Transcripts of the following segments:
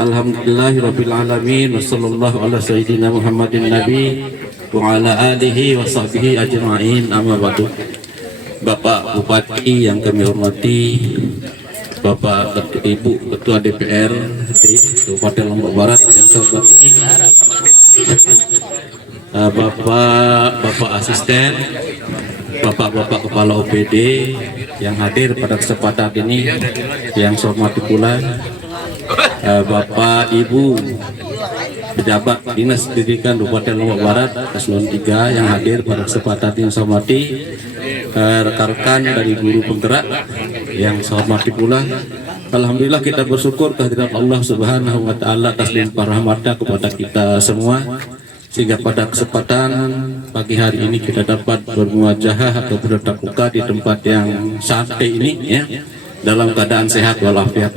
Alhamdulillahirabbil alamin wa sallallahu ala sayyidina Muhammadin nabi wa ala alihi wa sahbihi ajma'in, amma ba'du. Bapak Bupati yang kami hormati, Bapak Ibu Ketua DPR di Kabupaten Lombok Barat yang saya hormati, Bapak Asisten, Bapak Kepala OPD yang hadir pada kesempatan ini yang saya hormati pula, Bapak Ibu pejabat Dinas Pendidikan Kabupaten Lombok Barat Eselon 3 yang hadir pada kesempatan ini saya hormati, rekan-rekan dari guru penggerak yang saya hormati pula. Alhamdulillah kita bersyukur kehadiran Allah Subhanahu wa taala atas limpah rahmatnya kepada kita semua, sehingga pada kesempatan pagi hari ini kita dapat bermuajahah atau bertatap muka di tempat yang santai ini ya, dalam keadaan sehat walafiat.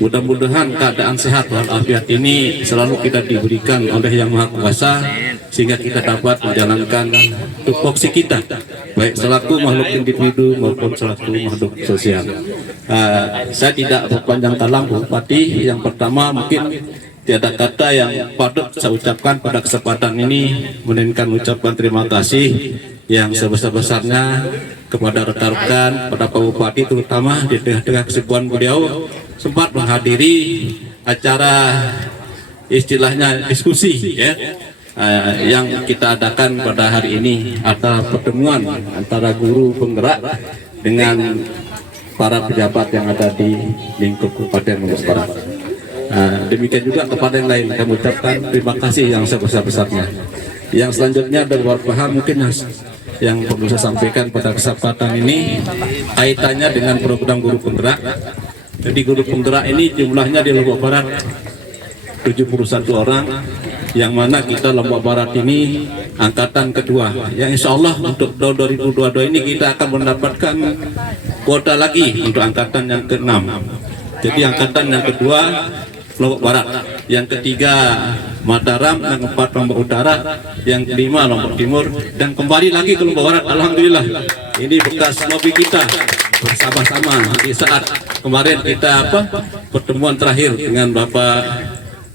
Mudah-mudahan keadaan sehat walafiat ini selalu kita diberikan oleh Yang Maha Kuasa, sehingga kita dapat menjalankan tupoksi kita baik selaku makhluk individu maupun selaku makhluk sosial. Saya tidak berpanjang talang, Bupati. Yang pertama, mungkin tiada kata yang patut saya ucapkan pada kesempatan ini melainkan ucapan terima kasih yang sebesar-besarnya kepada rekan-rekan, pada Pak Bupati, terutama di tengah-tengah kesibukan beliau sempat menghadiri acara istilahnya diskusi ya, yang kita adakan pada hari ini, atau pertemuan antara guru penggerak dengan para pejabat yang ada di lingkup Kabupaten Lombok Barat. Demikian juga kepada yang lain kami ucapkan terima kasih yang sebesar-besarnya. Yang selanjutnya ada beberapa hal mungkin yang perlu saya sampaikan pada kesempatan ini kaitannya dengan program guru penggerak. Jadi guru penggerak ini jumlahnya di Lombok Barat 71 orang, yang mana kita Lombok Barat ini angkatan kedua, yang insya Allah untuk tahun 2022 ini kita akan mendapatkan kuota lagi untuk angkatan yang ke-6. Jadi angkatan yang kedua Lombok Barat, yang ketiga Mataram, yang keempat Lombok Utara, yang kelima Lombok Timur, dan kembali lagi ke Lombok Barat. Alhamdulillah, ini bekas lobby kita bersama-sama di saat kemarin kita pertemuan terakhir dengan Bapak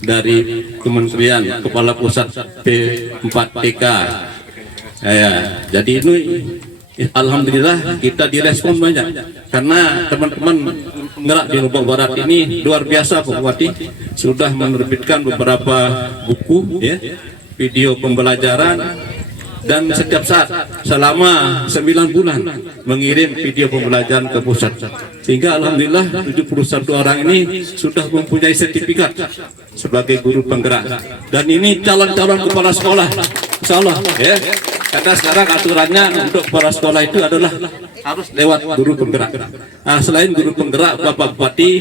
dari Kementerian Kepala Pusat P4TK. Jadi ini alhamdulillah kita direspon banyak, karena teman-teman penggerak di Lombok Barat ini luar biasa, Pak Bupati, sudah menerbitkan beberapa buku ya, video pembelajaran, dan setiap saat selama 9 bulan mengirim video pembelajaran ke pusat, sehingga alhamdulillah 71 orang ini sudah mempunyai sertifikat sebagai guru penggerak, dan ini calon-calon kepala sekolah insyaallah ya, karena sekarang aturannya untuk kepala sekolah itu adalah harus lewat guru penggerak. Selain guru penggerak, Bapak Bupati,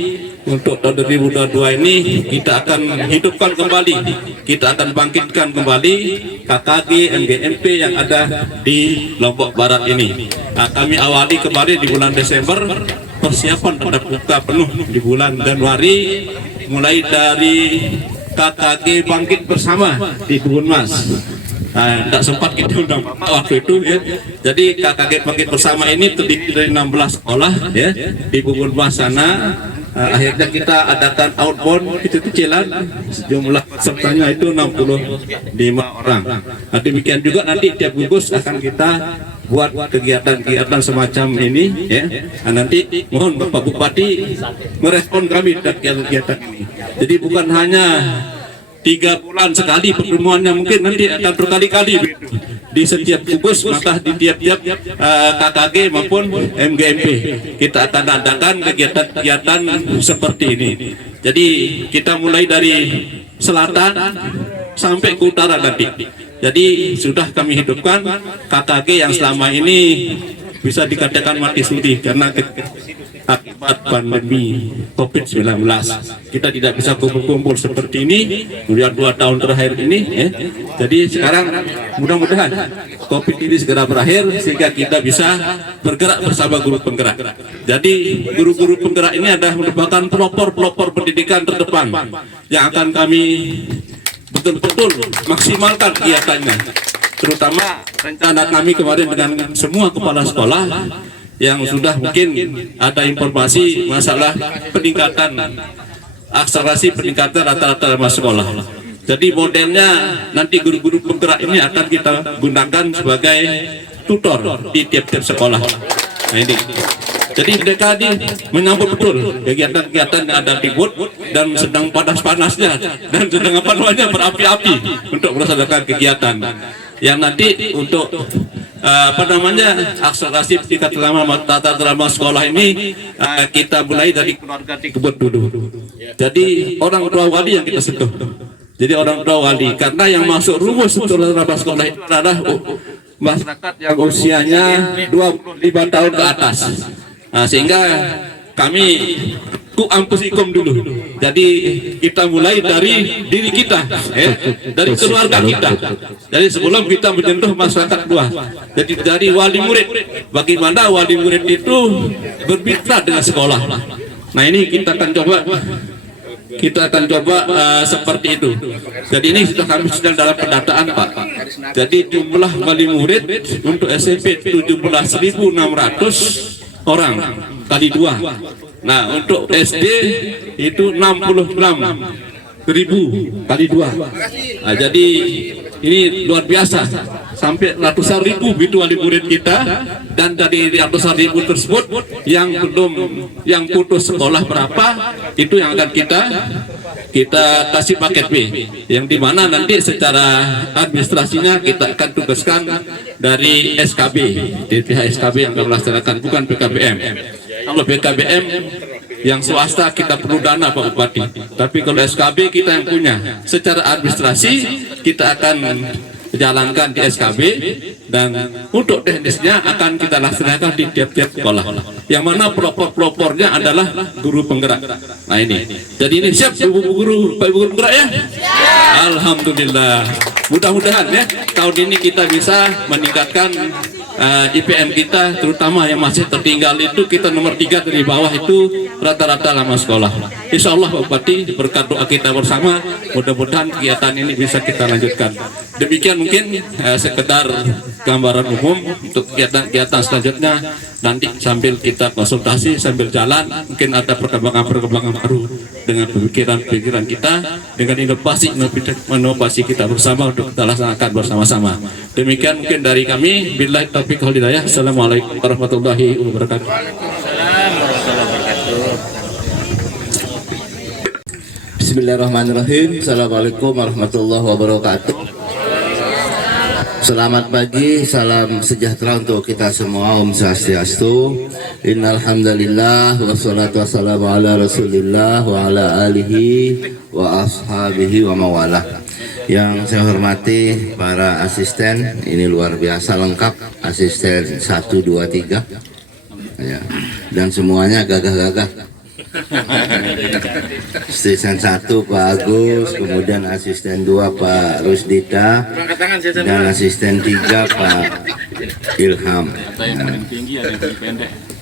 untuk tahun 2022 ini kita akan hidupkan kembali, kita akan bangkitkan kembali KKG MGMP yang ada di Lombok Barat ini. Kami awali kemarin di bulan Desember, persiapan tatap muka penuh di bulan Januari, mulai dari KKG Bangkit Bersama di Kebun Mas. Tidak sempat kita undang waktu itu ya. Jadi KKG Bangkit Bersama ini terdiri dari 16 sekolah ya, di Kebun Mas sana. Akhirnya kita adakan outbound kecil-kecilan, jumlah pesertanya itu 65 orang. Demikian juga nanti tiap gugus akan kita buat kegiatan-kegiatan semacam ini ya. Nanti mohon Bapak Bupati merespon kami dan kegiatan ini. Jadi bukan hanya 3 bulan sekali pertemuannya, mungkin nanti akan berkali-kali di setiap gugus, maka di tiap-tiap KKG maupun MGMP kita akan adakan kegiatan-kegiatan seperti ini. Jadi kita mulai dari selatan sampai ke utara nanti. Jadi sudah kami hidupkan KKG yang selama ini bisa dikatakan mati suri karena akibat pandemi COVID-19 kita tidak bisa kumpul-kumpul seperti ini sudah 2 tahun terakhir ini ya. Jadi sekarang mudah-mudahan COVID ini segera berakhir sehingga kita bisa bergerak bersama guru penggerak. Jadi guru-guru penggerak ini adalah merupakan pelopor pendidikan terdepan yang akan kami betul-betul maksimalkan kegiatannya, terutama rencana kami kemarin dengan semua kepala sekolah yang sudah mungkin ada informasi masalah peningkatan akselerasi peningkatan rata-rata lama sekolah. Jadi modelnya nanti guru-guru penggerak ini akan kita gunakan sebagai tutor di tiap-tiap sekolah. Nah ini. Jadi mereka ini menyambut betul kegiatan-kegiatan yang ada ribut dan sedang panas-panasnya dan sedang berapi-api untuk melaksanakan kegiatan yang nanti untuk akselerasi tingkat tata terama sekolah ini kita mulai dari keluarga tersebut dulu. Jadi orang tua wali yang kita sentuh. Jadi orang tua wali karena yang masuk rumus untuk terama sekolah itu adalah masyarakat yang usianya 25 tahun ke atas. Nah, sehingga kami ampusikum dulu. Jadi kita mulai dari diri kita, dari keluarga kita. Jadi sebelum kita menyentuh masyarakat luas. Jadi dari wali murid, bagaimana wali murid itu bermitra dengan sekolah. Nah ini kita akan coba seperti itu. Jadi ini sudah kami sedang dalam pendataan Pak. Jadi jumlah wali murid untuk SMP 17.600 orang kali 2. Nah untuk SD itu 66.000 kali 2. Nah, jadi ini luar biasa sampai ratusan ribu itu wali murid kita, dan dari ratusan ribu tersebut yang putus sekolah berapa itu yang akan kita kasih paket B, yang dimana nanti secara administrasinya kita akan tugaskan dari SKB, dari pihak SKB yang akan melaksanakan, bukan PKBM. Kalau PKBM yang swasta kita perlu dana Pak Bupati, tapi kalau SKB kita yang punya. Secara administrasi kita akan jalankan di SKB, dan untuk teknisnya akan kita laksanakan di tiap-tiap sekolah, yang mana pelopor-pelopornya adalah guru penggerak. Nah ini, jadi ini siap Ibu guru penggerak ya? Alhamdulillah. Mudah-mudahan ya tahun ini kita bisa meningkatkan IPM kita, terutama yang masih tertinggal itu kita nomor 3 dari bawah itu rata-rata lama sekolah. Insya Allah Pak Bupati, berkat doa kita bersama, mudah-mudahan kegiatan ini bisa kita lanjutkan. Demikian mungkin sekedar gambaran umum untuk kegiatan-kegiatan selanjutnya. Nanti sambil kita konsultasi, sambil jalan, mungkin ada perkembangan-perkembangan baru dengan pemikiran-pemikiran kita, dengan inovasi kita bersama untuk kita laksanakan bersama-sama. Demikian mungkin dari kami. Billahi taufiq wal hidayah. Assalamualaikum warahmatullahi wabarakatuh. Bismillahirrahmanirrahim. Assalamualaikum warahmatullahi wabarakatuh. Selamat pagi, salam sejahtera untuk kita semua. Om Swastiastu. Innal hamdalillah wassalatu wassalamu ala Rasulillah wa ala alihi wa ashabihi wa mawalah. Yang saya hormati para asisten, ini luar biasa lengkap, asisten 1, 2, 3 ya, dan semuanya gagah-gagah. Asisten 1 Pak Agus, kemudian asisten 2 Pak Rusdita, dan asisten 3 Pak Ilham.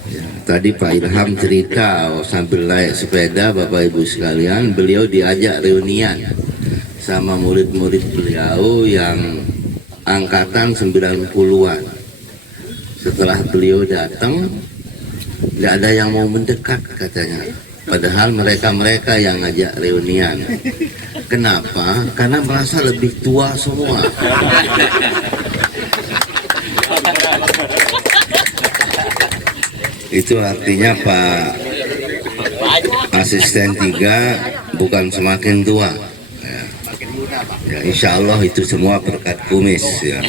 Ya, tadi Pak Ilham cerita sambil naik sepeda, Bapak Ibu sekalian, beliau diajak reunian sama murid-murid beliau yang angkatan 90-an. Setelah beliau datang, nggak ada yang mau mendekat katanya. Padahal mereka yang ngajak reunian. Kenapa? Karena merasa lebih tua semua. Itu artinya Pak asisten 3 bukan semakin tua. Ya, insya Allah itu semua berkat kumis ya.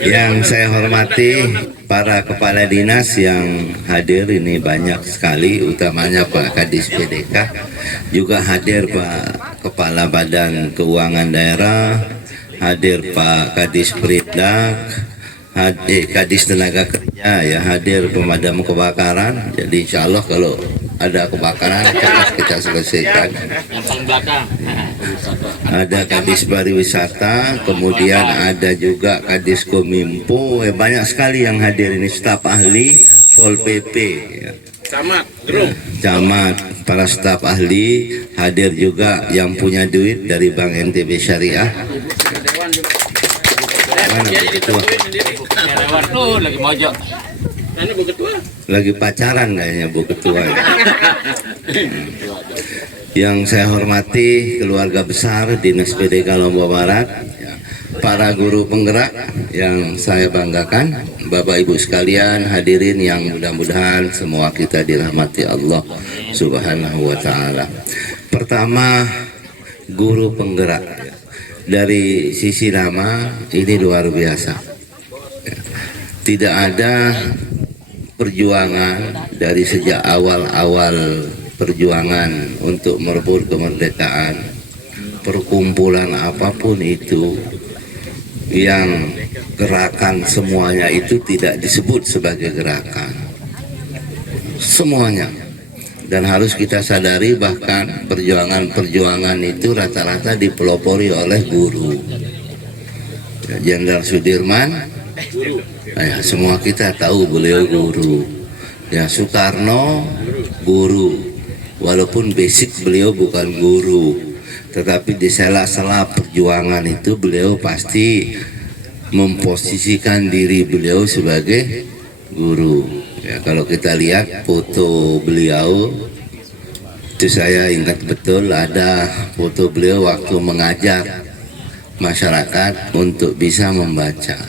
Yang saya hormati para kepala dinas yang hadir ini banyak sekali, utamanya Pak Kadis PDK, juga hadir Pak Kepala Badan Keuangan Daerah, hadir Pak Kadis Perindak, hadir Kadis Tenaga Kerja, ya hadir pemadam kebakaran. Jadi insya Allah kalau ada kebakaran kita selesaikan. Ada Kadis Pariwisata, kemudian ada juga Kadis Kominfo, banyak sekali yang hadir ini, staf ahli Pol PP, ya. Camat, para staf ahli hadir juga, yang punya duit dari Bank NTB Syariah. Mana begitu? Lagi pacaran kayaknya Bu Ketua. Yang saya hormati keluarga besar Dinas PDK Lombok Barat, para guru penggerak yang saya banggakan, Bapak Ibu sekalian, hadirin yang mudah-mudahan semua kita dirahmati Allah Subhanahu wa taala. Pertama, guru penggerak. Dari sisi nama ini luar biasa. Tidak ada perjuangan dari sejak awal-awal perjuangan untuk merebut kemerdekaan, perkumpulan apapun itu, yang gerakan semuanya itu tidak disebut sebagai gerakan. Semuanya. Dan harus kita sadari bahkan perjuangan-perjuangan itu rata-rata dipelopori oleh guru. Jenderal Sudirman, ya, semua kita tahu beliau guru. Ya, Soekarno guru, walaupun basic beliau bukan guru, tetapi di sela-sela perjuangan itu beliau pasti memposisikan diri beliau sebagai guru. Ya, kalau kita lihat foto beliau, itu saya ingat betul ada foto beliau waktu mengajak masyarakat untuk bisa membaca.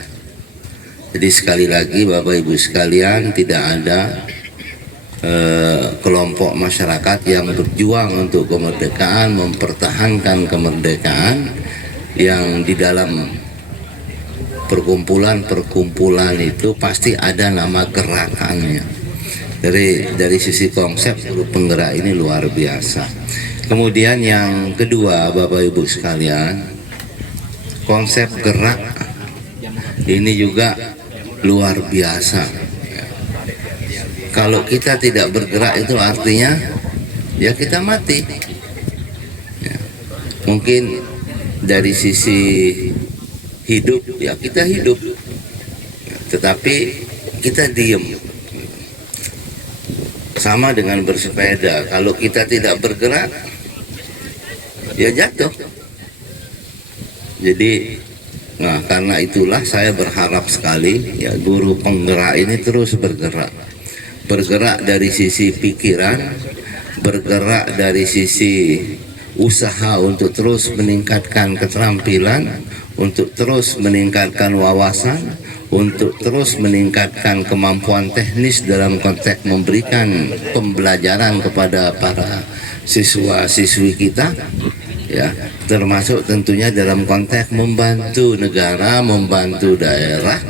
Jadi sekali lagi Bapak Ibu sekalian, tidak ada kelompok masyarakat yang berjuang untuk kemerdekaan, mempertahankan kemerdekaan, yang di dalam perkumpulan itu pasti ada nama gerakannya. Dari sisi konsep guru penggerak ini luar biasa. Kemudian yang kedua Bapak Ibu sekalian, konsep gerak ini juga luar biasa. Kalau kita tidak bergerak itu artinya ya kita mati. Ya. Mungkin dari sisi hidup ya kita hidup, tetapi kita diem. Sama dengan bersepeda, kalau kita tidak bergerak ya jatuh. Jadi nah, karena itulah saya berharap sekali ya guru penggerak ini terus bergerak dari sisi pikiran, bergerak dari sisi usaha untuk terus meningkatkan keterampilan, untuk terus meningkatkan wawasan, untuk terus meningkatkan kemampuan teknis dalam konteks memberikan pembelajaran kepada para siswa-siswi kita, ya, termasuk tentunya dalam konteks membantu negara, membantu daerah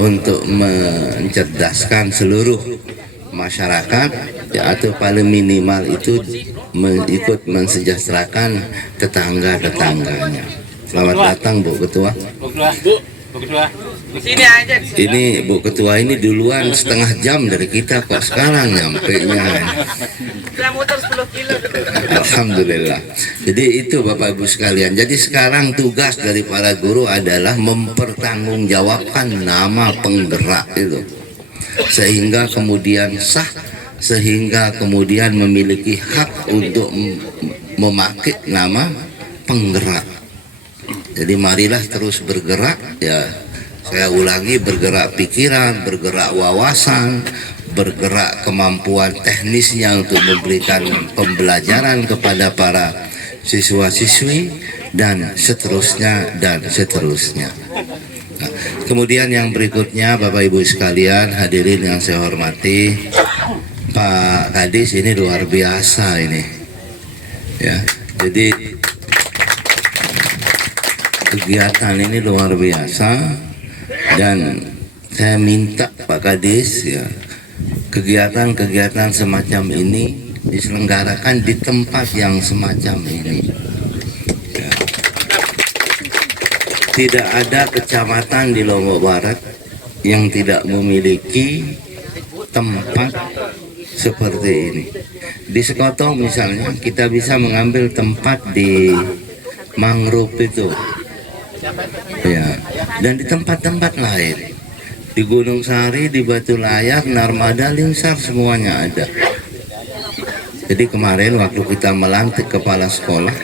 untuk mencerdaskan seluruh masyarakat, ya, atau paling minimal itu ikut mensejahterakan tetangga-tetangganya. Selamat datang Bu Ketua. Bu Ketua. Sini aja. Ini Bu Ketua ini duluan setengah jam dari kita kok, sekarang nyampe-nya. Saya muter 10 kilo. Alhamdulillah. Jadi itu Bapak Ibu sekalian. Jadi sekarang tugas dari para guru adalah mempertanggungjawabkan nama penggerak itu, sehingga kemudian sah, sehingga kemudian memiliki hak untuk memakai nama penggerak. Jadi marilah terus bergerak, ya saya ulangi, bergerak pikiran, bergerak wawasan, bergerak kemampuan teknisnya untuk memberikan pembelajaran kepada para siswa-siswi, dan seterusnya dan seterusnya. Nah, kemudian yang berikutnya Bapak Ibu sekalian, hadirin yang saya hormati, Pak Kadis ini luar biasa ini, ya. Jadi kegiatan ini luar biasa, dan saya minta Pak Kadis, ya, kegiatan-kegiatan semacam ini diselenggarakan di tempat yang semacam ini. Ya. Tidak ada kecamatan di Lombok Barat yang tidak memiliki tempat seperti ini. Di Sekotong misalnya kita bisa mengambil tempat di mangrove itu, ya, dan di tempat-tempat lain, di Gunung Sari, di Batu Layar, Narmada, Lingsar, semuanya ada. Jadi kemarin waktu kita melantik kepala sekolah,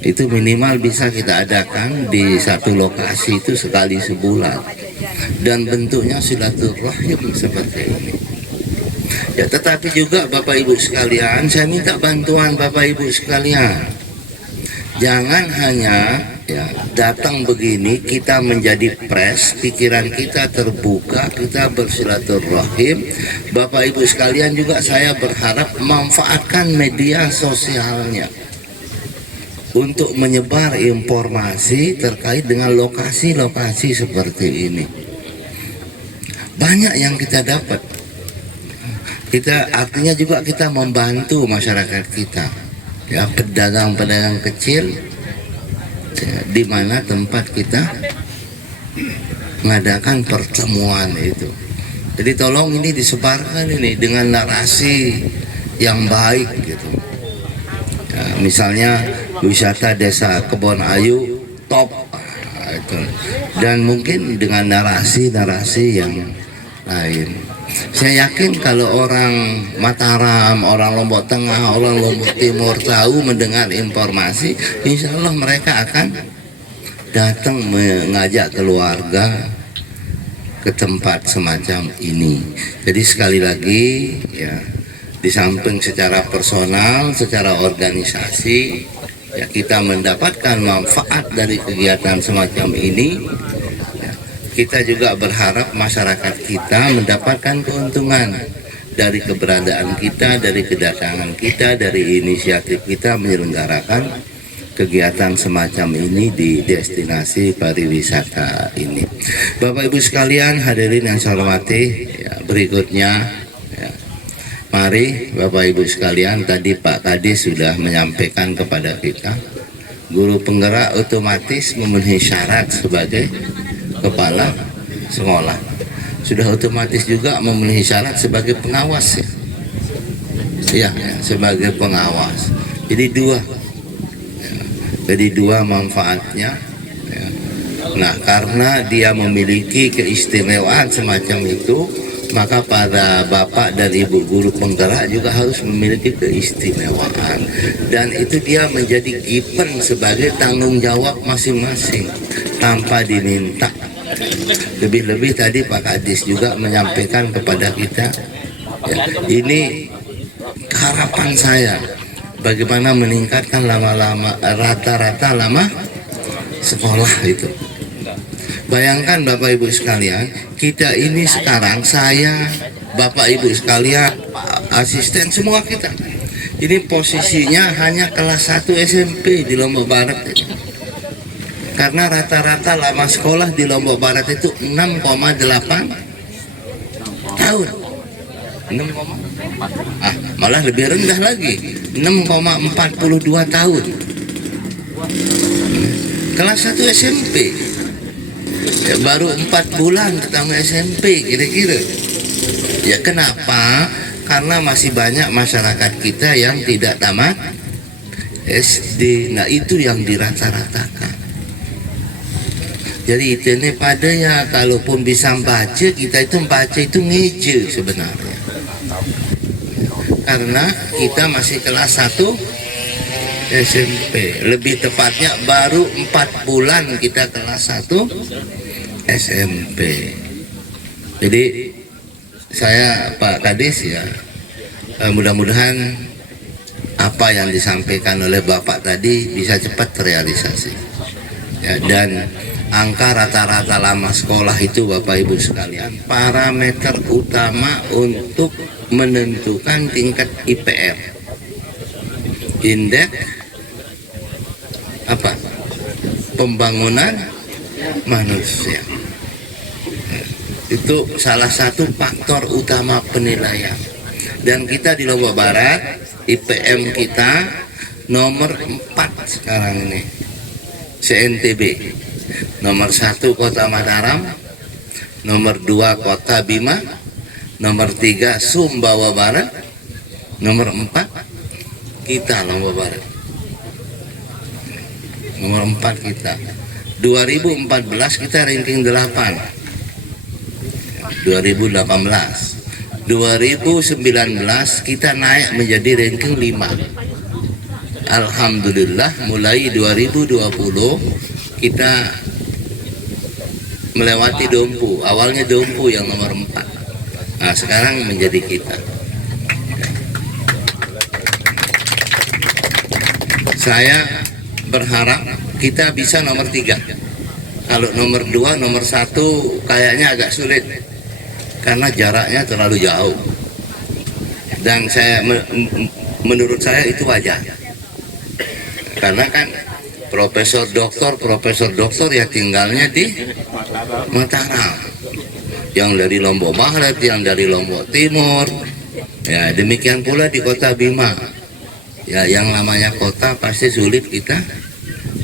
itu minimal bisa kita adakan di satu lokasi itu sekali sebulan, dan bentuknya silaturahim seperti ini. Ya, tetapi juga Bapak Ibu sekalian, saya minta bantuan Bapak Ibu sekalian. Jangan hanya ya datang begini kita menjadi pres, pikiran kita terbuka, kita bersilaturahim. Bapak Ibu sekalian juga saya berharap manfaatkan media sosialnya untuk menyebar informasi terkait dengan lokasi-lokasi seperti ini. Banyak yang kita dapat. Kita artinya juga kita membantu masyarakat kita. Ya, pedagang-pedagang kecil ya, di mana tempat kita mengadakan pertemuan itu. Jadi tolong ini disebarkan ini dengan narasi yang baik gitu. Ya, misalnya wisata desa Kebon Ayu top itu. Dan mungkin dengan narasi-narasi yang lain. Saya yakin kalau orang Mataram, orang Lombok Tengah, orang Lombok Timur tahu mendengar informasi, insya Allah mereka akan datang mengajak keluarga ke tempat semacam ini. Jadi sekali lagi ya, di samping secara personal, secara organisasi ya kita mendapatkan manfaat dari kegiatan semacam ini. Kita juga berharap masyarakat kita mendapatkan keuntungan dari keberadaan kita, dari kedatangan kita, dari inisiatif kita menyelenggarakan kegiatan semacam ini di destinasi pariwisata ini. Bapak Ibu sekalian, hadirin yang saya hormati, ya, berikutnya ya, mari Bapak Ibu sekalian, tadi Pak Kadis sudah menyampaikan kepada kita, guru penggerak otomatis memenuhi syarat sebagai kepala sekolah, sudah otomatis juga memenuhi syarat sebagai pengawas ya, sebagai pengawas. Jadi dua manfaatnya ya. Nah, karena dia memiliki keistimewaan semacam itu, maka para bapak dan ibu guru penggerak juga harus memiliki keistimewaan, dan itu dia menjadi given sebagai tanggung jawab masing-masing tanpa diminta. Lebih-lebih tadi Pak Kadis juga menyampaikan kepada kita ya, ini harapan saya bagaimana meningkatkan rata-rata lama sekolah itu. Bayangkan Bapak Ibu sekalian, kita ini sekarang, saya, Bapak Ibu sekalian, asisten semua kita, ini posisinya hanya kelas 1 SMP di Lombok Barat. Karena rata-rata lama sekolah di Lombok Barat itu 6,8 tahun. 6, malah lebih rendah lagi, 6,42 tahun. Kelas 1 SMP ya, baru 4 bulan ketemu SMP kira-kira. Ya kenapa? Karena masih banyak masyarakat kita yang tidak tamat SD. Nah itu yang dirata-ratakan. Jadi itu ini padanya, kalaupun bisa baca, kita itu baca itu ngeje sebenarnya. Karena kita masih kelas 1 SMP. Lebih tepatnya baru 4 bulan kita kelas 1 SMP. Jadi saya Pak Kadis ya, mudah-mudahan apa yang disampaikan oleh Bapak tadi bisa cepat terrealisasi. Ya, dan angka rata-rata lama sekolah itu Bapak Ibu sekalian parameter utama untuk menentukan tingkat IPR, indeks apa, pembangunan manusia. Itu salah satu faktor utama penilaian. Dan kita di Lombok Barat IPM kita nomor 4 sekarang ini se-NTB. Nomor 1 Kota Mataram, nomor 2 Kota Bima, nomor 3 Sumbawa Barat, nomor 4 kita Lombok Barat. Nomor 4 kita. 2014 kita ranking 8. 2018. 2019 kita naik menjadi ranking 5. Alhamdulillah mulai 2020 kita melewati Dompu. Awalnya Dompu yang nomor 4. Nah, sekarang menjadi kita. saya berharap kita bisa nomor 3. Kalau nomor 2, nomor 1 kayaknya agak sulit karena jaraknya terlalu jauh. Dan menurut saya itu wajar. Karena kan profesor doktor ya tinggalnya di Mataram. Yang dari Lombok Barat, yang dari Lombok Timur. Ya, demikian pula di Kota Bima. Ya, yang namanya kota pasti sulit kita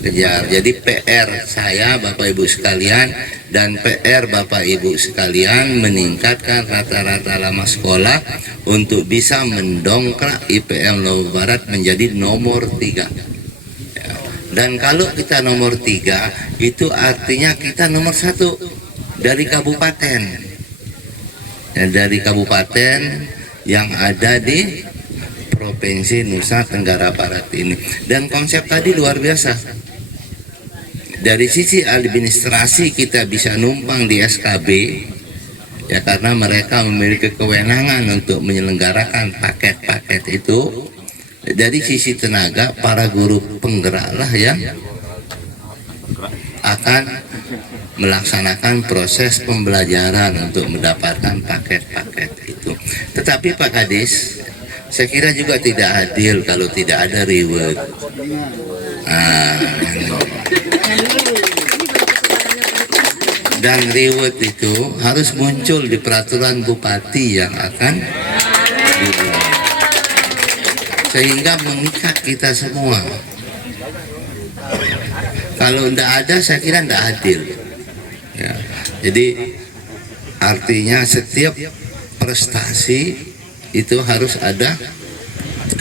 kejar. Jadi PR saya Bapak Ibu sekalian dan PR Bapak Ibu sekalian meningkatkan rata-rata lama sekolah untuk bisa mendongkrak IPM Lombok Barat menjadi nomor 3. Ya. Dan kalau kita nomor 3 itu artinya kita nomor 1 dari kabupaten. Ya, dari kabupaten yang ada di Provinsi Nusa Tenggara Barat ini. Dan konsep tadi luar biasa. Dari sisi administrasi kita bisa numpang di SKB ya, karena mereka memiliki kewenangan untuk menyelenggarakan paket-paket itu. Dari sisi tenaga, para guru penggerak lah yang akan melaksanakan proses pembelajaran untuk mendapatkan paket-paket itu. Tetapi Pak Kadis, saya kira juga tidak adil kalau tidak ada reward. Dan reward itu harus muncul di peraturan bupati yang akan dibuat, sehingga mengikat kita semua. Kalau tidak ada, saya kira tidak adil. Ya. Jadi artinya setiap prestasi itu harus ada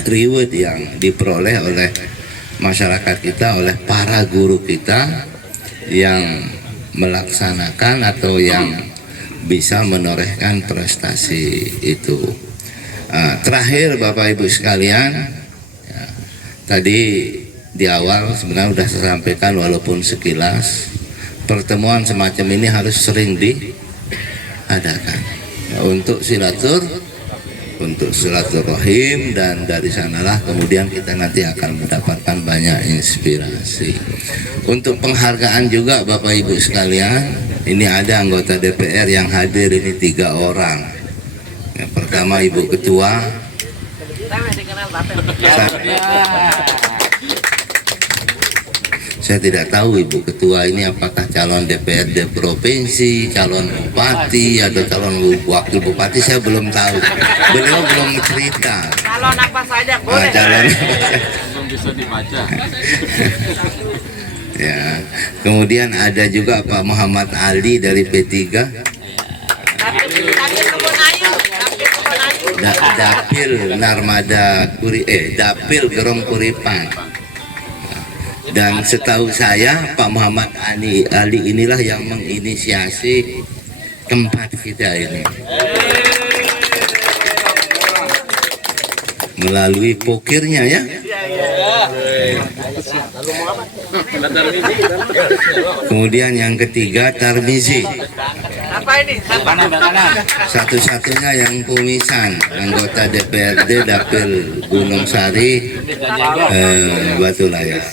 reward yang diperoleh oleh masyarakat kita, oleh para guru kita yang melaksanakan atau yang bisa menorehkan prestasi itu. Terakhir Bapak Ibu sekalian, ya, tadi di awal sebenarnya sudah saya sampaikan walaupun sekilas, pertemuan semacam ini harus sering diadakan ya, untuk silaturahim, dan dari sanalah kemudian kita nanti akan mendapatkan banyak inspirasi. Untuk penghargaan juga Bapak Ibu sekalian, ini ada anggota DPR yang hadir ini 3 orang. Yang pertama Ibu Ketua. Saya tidak tahu Ibu Ketua ini apakah calon DPRD provinsi, calon bupati, atau calon wakil bupati, saya belum tahu. Beliau belum cerita. Calon apa saja boleh. Calon Belum bisa dibaca. Ya. Kemudian ada juga Pak Muhammad Ali dari P3. Dapil Narmada Dapil Gerong Kuripan. Dan setahu saya Pak Muhammad Ali inilah yang menginisiasi tempat kita ini melalui pokirnya ya. Kemudian yang ketiga Tarmizi. Apa ini? Satu-satunya yang kumisan, anggota DPRD Dapil Gunung Sari, Batu Layar.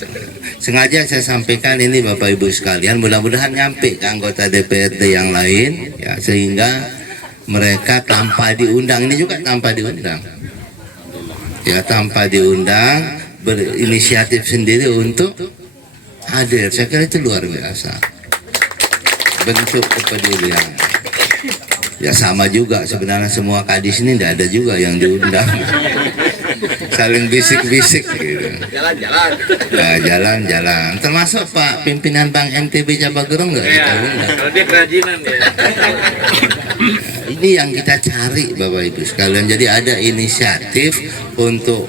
Sengaja saya sampaikan ini Bapak Ibu sekalian, mudah-mudahan nyampe ke anggota DPRD yang lain ya, sehingga mereka tanpa diundang, ini juga tanpa diundang ya, tanpa diundang berinisiatif sendiri untuk hadir. Saya kira itu luar biasa bentuk kepedulian ya. Sama juga sebenarnya semua kadis ini tidak ada juga yang diundang, saling bisik-bisik gitu. Jalan-jalan. Termasuk Pak pimpinan Bank NTB Jabagerong nggak kita undang. Kalau dia kerajinan ya. Ini yang kita cari Bapak Ibu sekalian. Jadi ada inisiatif untuk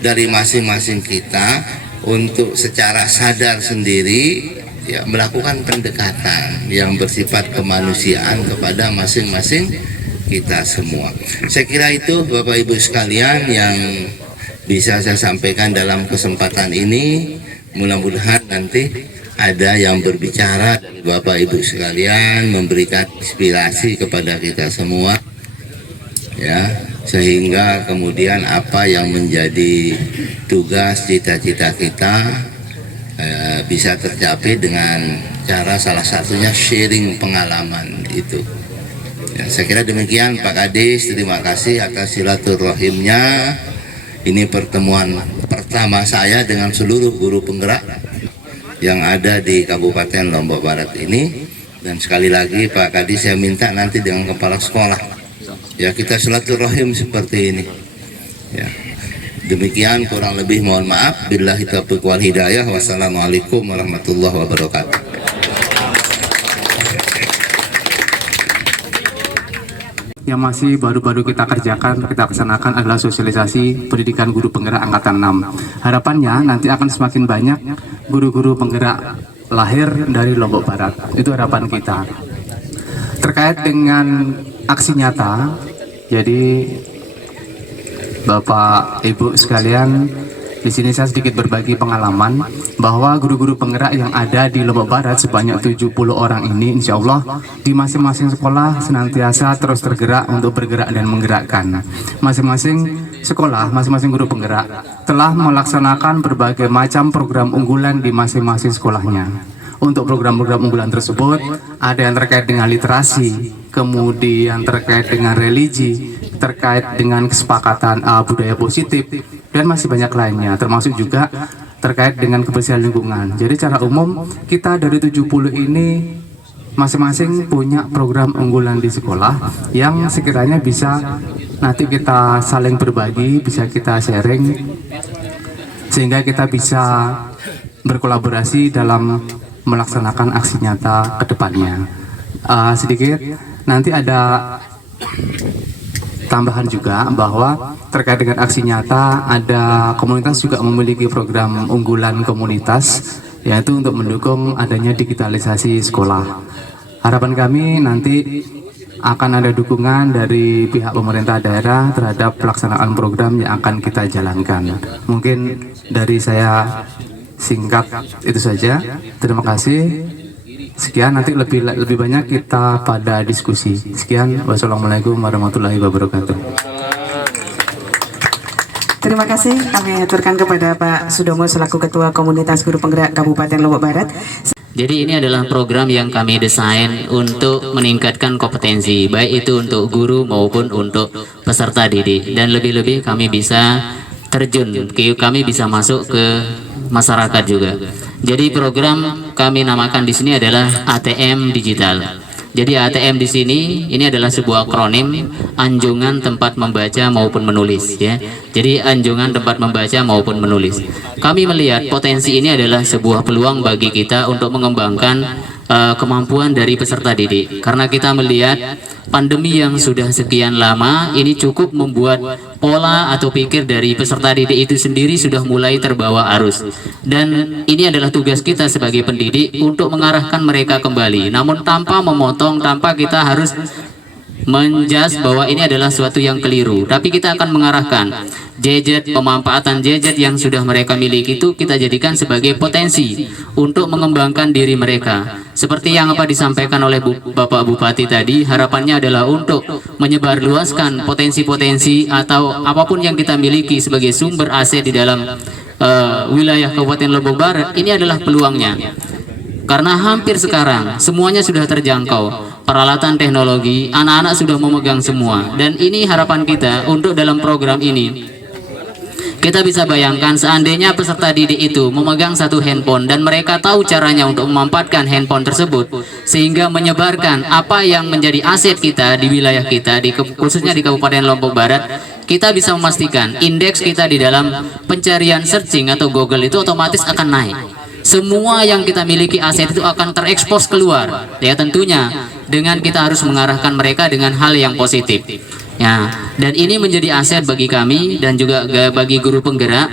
dari masing-masing kita untuk secara sadar sendiri ya, melakukan pendekatan yang bersifat kemanusiaan kepada masing-masing kita semua. Saya kira itu Bapak Ibu sekalian yang bisa saya sampaikan dalam kesempatan ini. Mudah-mudahan nanti ada yang berbicara dari Bapak Ibu sekalian, memberikan inspirasi kepada kita semua ya. sehingga kemudian apa yang menjadi tugas cita-cita kita bisa tercapai dengan cara salah satunya sharing pengalaman itu. Ya, saya kira demikian Pak Kadis, terima kasih atas silaturahimnya. Ini pertemuan pertama saya dengan seluruh guru penggerak yang ada di Kabupaten Lombok Barat ini. Dan sekali lagi Pak Kadis, saya minta nanti dengan kepala sekolah, ya kita silaturahim seperti ini. Ya. Demikian, kurang lebih mohon maaf. Billahi taufiq wal hidayah. Wassalamualaikum warahmatullahi wabarakatuh. Yang masih baru-baru kita kerjakan, kita laksanakan adalah sosialisasi pendidikan guru penggerak angkatan 6. Harapannya nanti akan semakin banyak guru-guru penggerak lahir dari Lombok Barat. Itu harapan kita. Terkait dengan aksi nyata, jadi Bapak Ibu sekalian, di sini saya sedikit berbagi pengalaman bahwa guru-guru penggerak yang ada di Lombok Barat sebanyak 70 orang ini, insya Allah di masing-masing sekolah senantiasa terus tergerak untuk bergerak dan menggerakkan. Masing-masing sekolah, masing-masing guru penggerak telah melaksanakan berbagai macam program unggulan di masing-masing sekolahnya. Untuk program-program unggulan tersebut ada yang terkait dengan literasi, kemudian terkait dengan religi, terkait dengan kesepakatan budaya positif, dan masih banyak lainnya, termasuk juga terkait dengan kebersihan lingkungan. Jadi secara umum kita dari 70 ini masing-masing punya program unggulan di sekolah yang sekiranya bisa nanti kita saling berbagi, bisa kita sharing, sehingga kita bisa berkolaborasi dalam melaksanakan aksi nyata ke depannya. Sedikit, nanti ada tambahan juga bahwa terkait dengan aksi nyata, ada komunitas juga memiliki program unggulan komunitas, yaitu untuk mendukung adanya digitalisasi sekolah. Harapan kami nanti akan ada dukungan dari pihak pemerintah daerah terhadap pelaksanaan program yang akan kita jalankan. Mungkin dari saya singkat itu saja. Terima kasih. Sekian, nanti lebih banyak kita pada diskusi. Sekian, wassalamualaikum warahmatullahi wabarakatuh. Terima kasih kami aturkan kepada Pak Sudomo selaku Ketua Komunitas Guru Penggerak Kabupaten Lombok Barat. Jadi ini adalah program yang kami desain untuk meningkatkan kompetensi, baik itu untuk guru maupun untuk peserta didik. Dan lebih-lebih kami bisa terjun, kami bisa masuk ke masyarakat juga. Jadi program kami namakan di sini adalah ATM Digital. Jadi ATM di sini ini adalah sebuah akronim, anjungan tempat membaca maupun menulis, ya. Jadi anjungan tempat membaca maupun menulis. Kami melihat potensi ini adalah sebuah peluang bagi kita untuk mengembangkan kemampuan dari peserta didik, karena kita melihat pandemi yang sudah sekian lama ini cukup membuat pola atau pikir dari peserta didik itu sendiri sudah mulai terbawa arus, dan ini adalah tugas kita sebagai pendidik untuk mengarahkan mereka kembali, namun tanpa memotong, tanpa kita harus menjas bahwa ini adalah suatu yang keliru, tapi kita akan mengarahkan gadget, pemanfaatan gadget yang sudah mereka miliki itu kita jadikan sebagai potensi untuk mengembangkan diri mereka. Seperti yang apa disampaikan oleh Bapak Bupati tadi, harapannya adalah untuk menyebarluaskan potensi-potensi atau apapun yang kita miliki sebagai sumber aset di dalam wilayah Kabupaten Lombok Barat. Ini adalah peluangnya, karena hampir sekarang semuanya sudah terjangkau. Peralatan teknologi, anak-anak sudah memegang semua. Dan ini harapan kita untuk dalam program ini. Kita bisa bayangkan seandainya peserta didik itu memegang satu handphone dan mereka tahu caranya untuk memanfaatkan handphone tersebut, sehingga menyebarkan apa yang menjadi aset kita di wilayah kita, khususnya di Kabupaten Lombok Barat. Kita bisa memastikan indeks kita di dalam pencarian searching atau Google itu otomatis akan naik. Semua yang kita miliki aset itu akan terekspos keluar, ya tentunya dengan kita harus mengarahkan mereka dengan hal yang positif, ya. Dan ini menjadi aset bagi kami dan juga bagi guru penggerak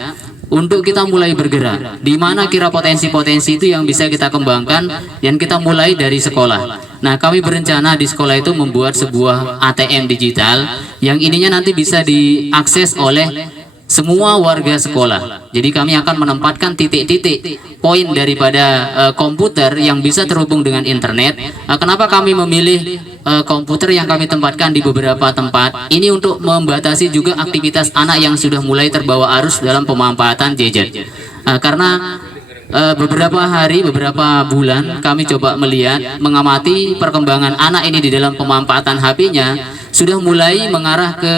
untuk kita mulai bergerak. Di mana kira potensi-potensi itu yang bisa kita kembangkan, dan kita mulai dari sekolah. Nah, kami berencana di sekolah itu membuat sebuah ATM digital yang ininya nanti bisa diakses oleh semua warga sekolah. Jadi kami akan menempatkan titik-titik poin daripada komputer yang bisa terhubung dengan internet. Kenapa kami memilih komputer yang kami tempatkan di beberapa tempat? Ini untuk membatasi juga aktivitas anak yang sudah mulai terbawa arus dalam pemanfaatan gadget. Karena beberapa hari, beberapa bulan kami coba melihat, mengamati perkembangan anak ini di dalam pemanfaatan HP-nya sudah mulai mengarah ke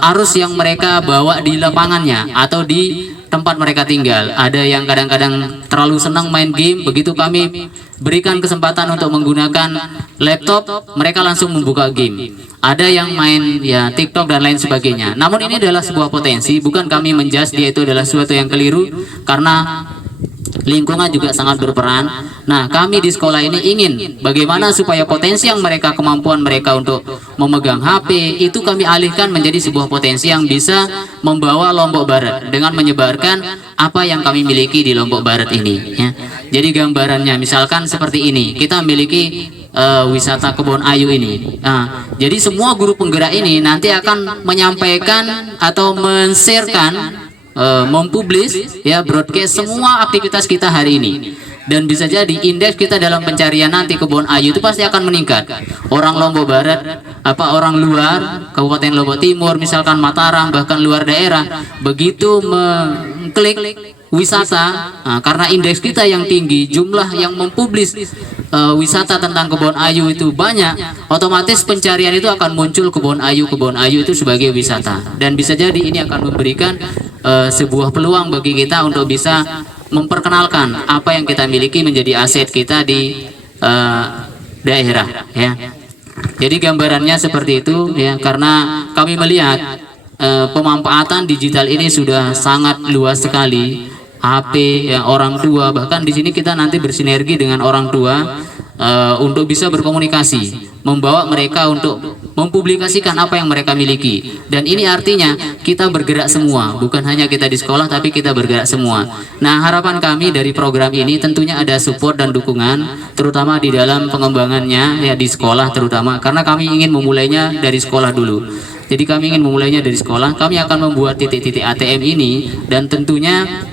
arus yang mereka bawa di lapangannya atau di tempat mereka tinggal. Ada yang kadang-kadang terlalu senang main game, begitu kami berikan kesempatan untuk menggunakan laptop, mereka langsung membuka game. Ada yang main ya TikTok dan lain sebagainya. Namun ini adalah sebuah potensi, bukan kami menjudge dia itu adalah sesuatu yang keliru, karena lingkungan juga sangat berperan. Nah, kami di sekolah ini ingin bagaimana supaya potensi yang mereka, kemampuan mereka untuk memegang HP itu kami alihkan menjadi sebuah potensi yang bisa membawa Lombok Barat dengan menyebarkan apa yang kami miliki di Lombok Barat ini ya. Jadi gambarannya misalkan seperti ini, kita memiliki wisata Kebon Ayu ini. Nah, jadi semua guru penggerak ini nanti akan menyampaikan atau men-sharekan, mempublish ya, broadcast semua aktivitas kita hari ini. Dan bisa jadi indeks kita dalam pencarian nanti Kebon Ayu itu pasti akan meningkat. Orang Lombok Barat, orang luar Kabupaten Lombok Timur, misalkan Mataram, bahkan luar daerah, begitu mengklik wisata, karena indeks kita yang tinggi, jumlah yang mempublish wisata tentang Kebon Ayu itu banyak, otomatis pencarian itu akan muncul Kebon Ayu itu sebagai wisata. Dan bisa jadi ini akan memberikan sebuah peluang bagi kita untuk bisa memperkenalkan apa yang kita miliki menjadi aset kita di daerah ya. Jadi gambarannya seperti itu ya, karena kami melihat pemanfaatan digital ini sudah sangat luas sekali. HP ya, orang tua, bahkan di sini kita nanti bersinergi dengan orang tua untuk bisa berkomunikasi, membawa mereka untuk mempublikasikan apa yang mereka miliki. Dan ini artinya kita bergerak semua, bukan hanya kita di sekolah, tapi kita bergerak semua. Nah, harapan kami dari program ini tentunya ada support dan dukungan, terutama di dalam pengembangannya ya di sekolah terutama, karena kami ingin memulainya dari sekolah dulu. Jadi kami ingin memulainya dari sekolah. Kami akan membuat titik-titik ATM ini, dan tentunya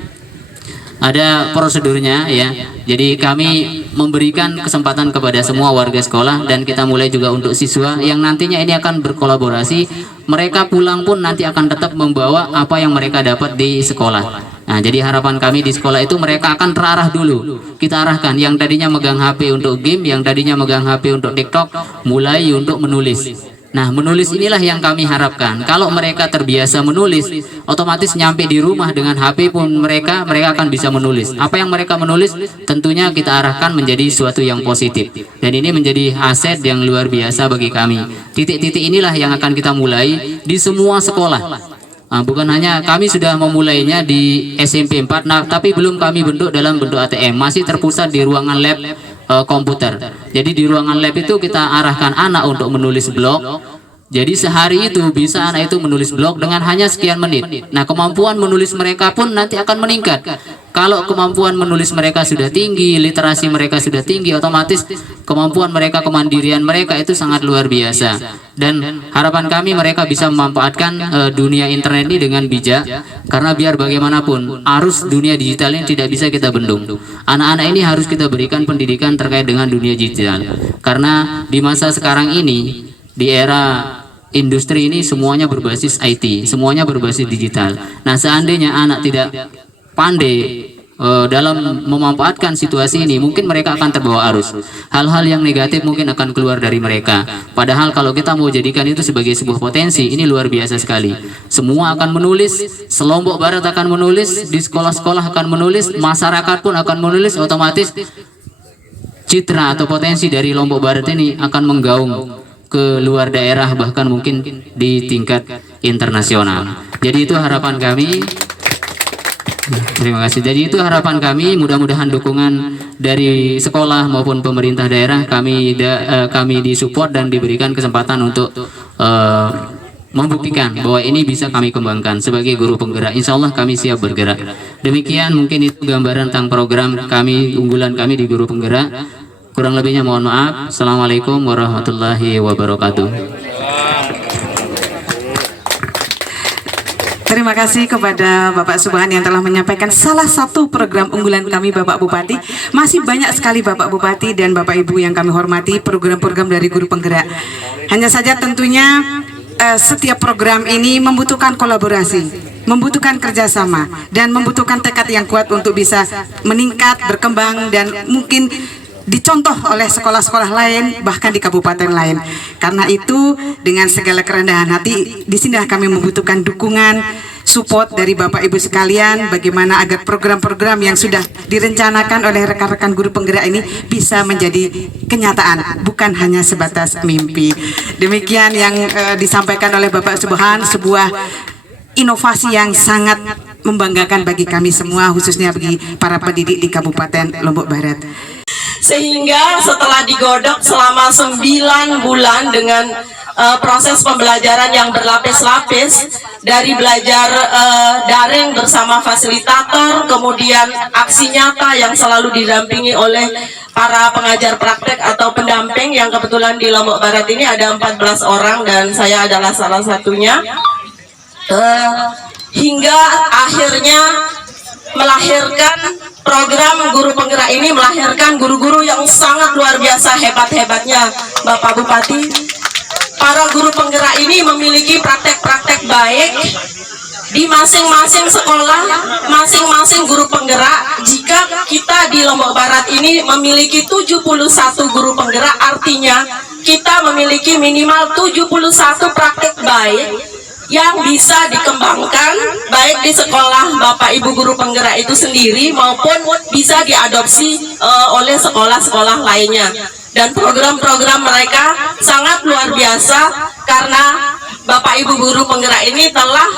ada prosedurnya ya. Jadi kami memberikan kesempatan kepada semua warga sekolah, dan kita mulai juga untuk siswa yang nantinya ini akan berkolaborasi. Mereka pulang pun nanti akan tetap membawa apa yang mereka dapat di sekolah. Nah, jadi harapan kami di sekolah itu mereka akan terarah dulu. Kita arahkan yang tadinya megang HP untuk game, yang tadinya megang HP untuk TikTok, mulai untuk menulis. Nah, menulis inilah yang kami harapkan. Kalau mereka terbiasa menulis, otomatis nyampe di rumah dengan HP pun mereka akan bisa menulis. Apa yang mereka menulis tentunya kita arahkan menjadi sesuatu yang positif. Dan ini menjadi aset yang luar biasa bagi kami. Titik-titik inilah yang akan kita mulai di semua sekolah. Nah, bukan hanya kami sudah memulainya di SMP 4, nah, tapi belum kami bentuk dalam bentuk ATM. Masih terpusat di ruangan lab komputer. Jadi di ruangan lab itu kita arahkan anak untuk menulis blog. Jadi sehari itu bisa anak itu menulis blog dengan hanya sekian menit. Nah, kemampuan menulis mereka pun nanti akan meningkat. Kalau kemampuan menulis mereka sudah tinggi, literasi mereka sudah tinggi, otomatis kemampuan mereka, kemandirian mereka itu sangat luar biasa. Dan harapan kami mereka bisa memanfaatkan dunia internet ini dengan bijak, karena biar bagaimanapun arus dunia digital ini tidak bisa kita bendung. Anak-anak ini harus kita berikan pendidikan terkait dengan dunia digital, karena di masa sekarang ini, di era industri ini, semuanya berbasis IT, semuanya berbasis digital. Nah, seandainya anak tidak pandai dalam memanfaatkan situasi ini, mungkin mereka akan terbawa arus. Hal-hal yang negatif mungkin akan keluar dari mereka. Padahal kalau kita mau jadikan itu sebagai sebuah potensi, ini luar biasa sekali. Semua akan menulis, selombok barat akan menulis, di sekolah-sekolah akan menulis, masyarakat pun akan menulis, otomatis citra atau potensi dari Lombok Barat ini akan menggaung ke luar daerah, bahkan mungkin di tingkat internasional. Jadi itu harapan kami. Terima kasih. Jadi itu harapan kami. Mudah-mudahan dukungan dari sekolah maupun pemerintah daerah kami disupport dan diberikan kesempatan untuk membuktikan bahwa ini bisa kami kembangkan sebagai guru penggerak. Insya Allah kami siap bergerak. Demikian mungkin itu gambaran tentang program kami, unggulan kami di guru penggerak. Kurang lebihnya mohon maaf. Assalamualaikum warahmatullahi wabarakatuh. terima kasih kepada Bapak Subhan yang telah menyampaikan salah satu program unggulan kami Bapak Bupati. Masih banyak sekali Bapak Bupati dan Bapak Ibu yang kami hormati program-program dari guru penggerak. Hanya saja tentunya setiap program ini membutuhkan kolaborasi, membutuhkan kerjasama, dan membutuhkan tekad yang kuat untuk bisa meningkat, berkembang, dan mungkin dicontoh oleh sekolah-sekolah lain, bahkan di kabupaten lain. Karena itu, dengan segala kerendahan hati, di sini kami membutuhkan dukungan, support dari Bapak Ibu sekalian, bagaimana agar program-program yang sudah direncanakan oleh rekan-rekan guru penggerak ini bisa menjadi kenyataan, bukan hanya sebatas mimpi. Demikian yang disampaikan oleh Bapak Subhan, sebuah inovasi yang sangat membanggakan bagi kami semua, khususnya bagi para pendidik di Kabupaten Lombok Barat. Sehingga setelah digodok selama 9 bulan dengan proses pembelajaran yang berlapis-lapis, dari belajar daring bersama fasilitator, kemudian aksi nyata yang selalu didampingi oleh para pengajar praktek atau pendamping, yang kebetulan di Lombok Barat ini ada 14 orang dan saya adalah salah satunya, hingga akhirnya melahirkan program guru penggerak ini, melahirkan guru-guru yang sangat luar biasa hebat-hebatnya Bapak Bupati. Para guru penggerak ini memiliki praktek-praktek baik di masing-masing sekolah, masing-masing guru penggerak. Jika kita di Lombok Barat ini memiliki 71 guru penggerak, artinya kita memiliki minimal 71 praktek baik yang bisa dikembangkan baik di sekolah Bapak Ibu guru penggerak itu sendiri maupun bisa diadopsi oleh sekolah-sekolah lainnya. Dan program-program mereka sangat luar biasa karena Bapak Ibu guru penggerak ini telah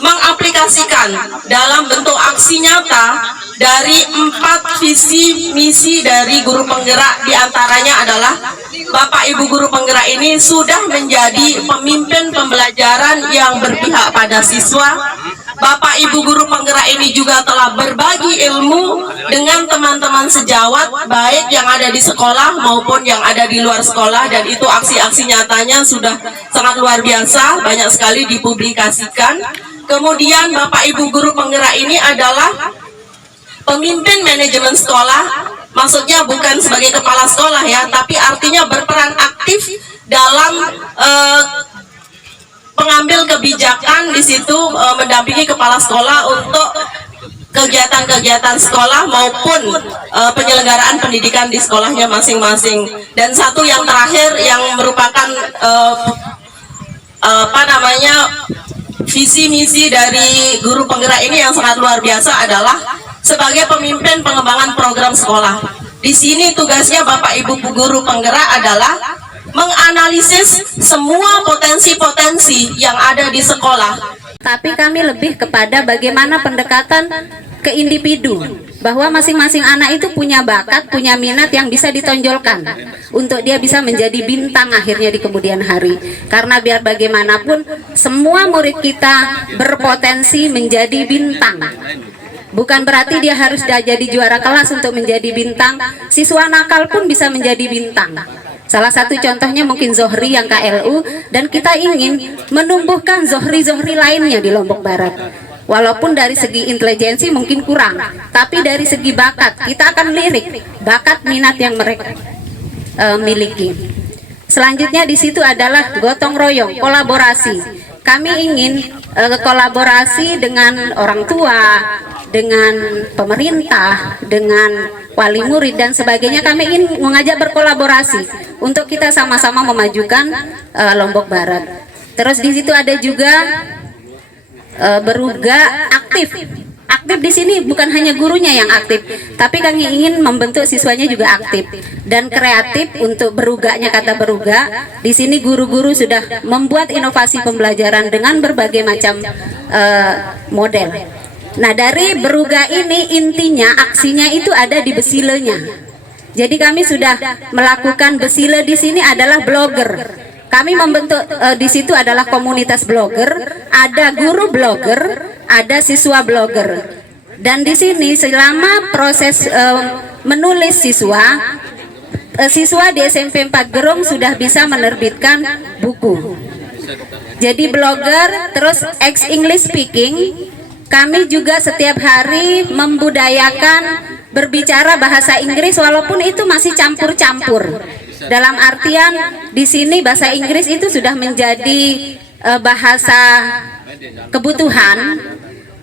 mengaplikasikan dalam bentuk aksi nyata dari 4 visi misi dari guru penggerak. Diantaranya adalah Bapak Ibu guru penggerak ini sudah menjadi pemimpin pembelajaran yang berpihak pada siswa. Bapak Ibu guru penggerak ini juga telah berbagi ilmu dengan teman-teman sejawat, baik yang ada di sekolah maupun yang ada di luar sekolah, dan itu aksi-aksi nyatanya sudah sangat luar biasa, banyak sekali dipublikasikan. Kemudian Bapak Ibu guru penggerak ini adalah pemimpin manajemen sekolah, maksudnya bukan sebagai kepala sekolah ya, tapi artinya berperan aktif dalam pengambil kebijakan di situ, mendampingi kepala sekolah untuk kegiatan-kegiatan sekolah maupun penyelenggaraan pendidikan di sekolahnya masing-masing. Dan satu yang terakhir yang merupakan visi misi dari guru penggerak ini yang sangat luar biasa adalah sebagai pemimpin pengembangan program sekolah. Di sini tugasnya Bapak Ibu guru penggerak adalah menganalisis semua potensi-potensi yang ada di sekolah. Tapi kami lebih kepada bagaimana pendekatan ke individu, bahwa masing-masing anak itu punya bakat, punya minat yang bisa ditonjolkan untuk dia bisa menjadi bintang akhirnya di kemudian hari. Karena biar bagaimanapun semua murid kita berpotensi menjadi bintang. Bukan berarti dia harus jadi juara kelas untuk menjadi bintang. Siswa nakal pun bisa menjadi bintang. Salah satu contohnya mungkin Zohri yang KLU, dan kita ingin menumbuhkan Zohri-Zohri lainnya di Lombok Barat. Walaupun dari segi intelijensi mungkin kurang, tapi dari segi bakat kita akan lirik bakat minat yang mereka miliki. Selanjutnya di situ adalah gotong royong, kolaborasi. Kami ingin kolaborasi dengan orang tua, dengan pemerintah, dengan wali murid dan sebagainya. Kami ingin mengajak berkolaborasi untuk kita sama-sama memajukan Lombok Barat. Terus di situ ada juga beruga aktif. Aktif di sini bukan hanya gurunya yang aktif, tapi kami ingin membentuk siswanya juga aktif dan kreatif. Untuk beruganya, kata beruga, di sini guru-guru sudah membuat inovasi pembelajaran dengan berbagai macam model. Nah, dari beruga ini intinya aksinya itu ada di besilenya. Jadi kami sudah melakukan besile di sini adalah blogger. Kami membentuk di situ adalah komunitas blogger, ada guru blogger, ada siswa blogger. Dan di sini selama proses menulis siswa di SMP 4 Gerung sudah bisa menerbitkan buku. Jadi blogger, terus ex English speaking. Kami juga setiap hari membudayakan berbicara bahasa Inggris walaupun itu masih campur-campur. Dalam artian di sini bahasa Inggris itu sudah menjadi bahasa kebutuhan,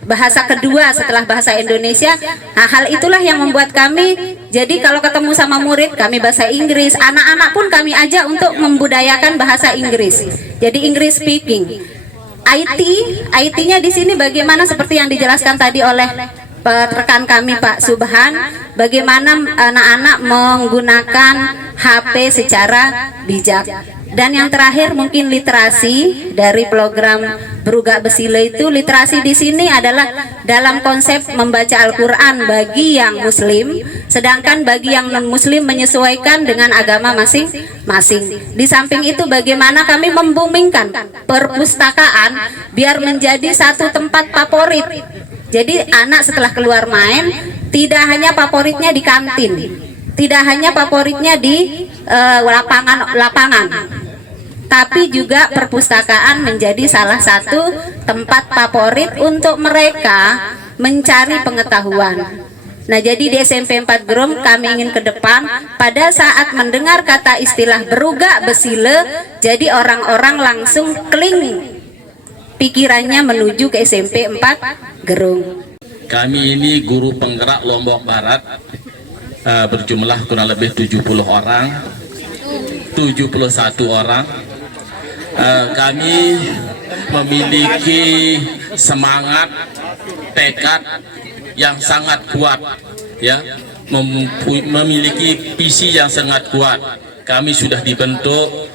bahasa kedua setelah bahasa Indonesia. Nah, hal itulah yang membuat kami, jadi kalau ketemu sama murid kami bahasa Inggris, anak-anak pun kami ajak untuk membudayakan bahasa Inggris. Jadi English speaking. IT-nya di sini bagaimana seperti yang dijelaskan tadi oleh rekan kami Pak Subhan, bagaimana anak-anak menggunakan HP secara bijak. Dan yang terakhir mungkin literasi dari program Berugak Besile itu, literasi di sini adalah dalam konsep membaca Al-Quran bagi yang muslim, sedangkan bagi yang non-muslim menyesuaikan dengan agama masing-masing. Di samping itu bagaimana kami membumingkan perpustakaan biar menjadi satu tempat favorit. Jadi anak setelah keluar main tidak hanya favoritnya di kantin, tidak hanya favoritnya di lapangan, tapi juga perpustakaan menjadi salah satu tempat favorit untuk mereka mencari pengetahuan. Nah, jadi di SMP 4 Grum kami ingin ke depan pada saat mendengar kata istilah berugak besile, jadi orang-orang langsung kling pikirannya menuju ke SMP 4 Gerung. Kami ini guru penggerak Lombok Barat, berjumlah kurang lebih 70 orang, 71 orang. Kami memiliki semangat, tekad yang sangat kuat, ya, memiliki visi yang sangat kuat. Kami sudah dibentuk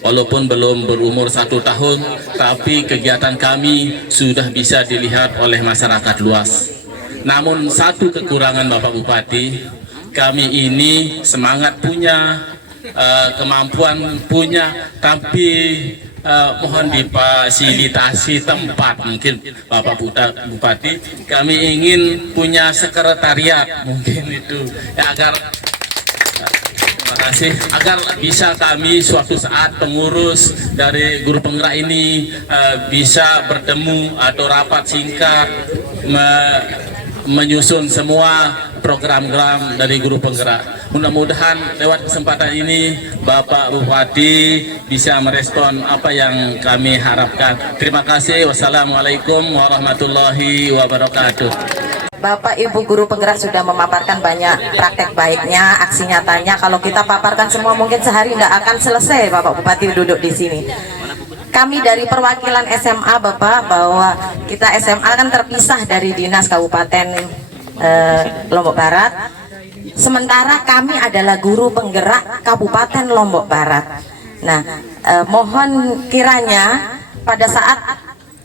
walaupun belum berumur 1 tahun, tapi kegiatan kami sudah bisa dilihat oleh masyarakat luas. Namun satu kekurangan Bapak Bupati, kami ini semangat punya, kemampuan punya, tapi mohon difasilitasi tempat. Mungkin Bapak Bupati, kami ingin punya sekretariat, mungkin itu ya, agar agar bisa kami suatu saat pengurus dari guru penggerak ini bisa bertemu atau rapat singkat menyusun semua program-program dari guru penggerak. Mudah-mudahan lewat kesempatan ini Bapak Bupati bisa merespon apa yang kami harapkan. Terima kasih. Wassalamualaikum warahmatullahi wabarakatuh. Bapak Ibu guru penggerak sudah memaparkan banyak praktek baiknya, aksi nyatanya. Kalau kita paparkan semua mungkin sehari nggak akan selesai Bapak Bupati duduk di sini. Kami dari perwakilan SMA Bapak, bahwa kita SMA kan terpisah dari Dinas Kabupaten Lombok Barat. Sementara kami adalah guru penggerak Kabupaten Lombok Barat. Nah, mohon kiranya pada saat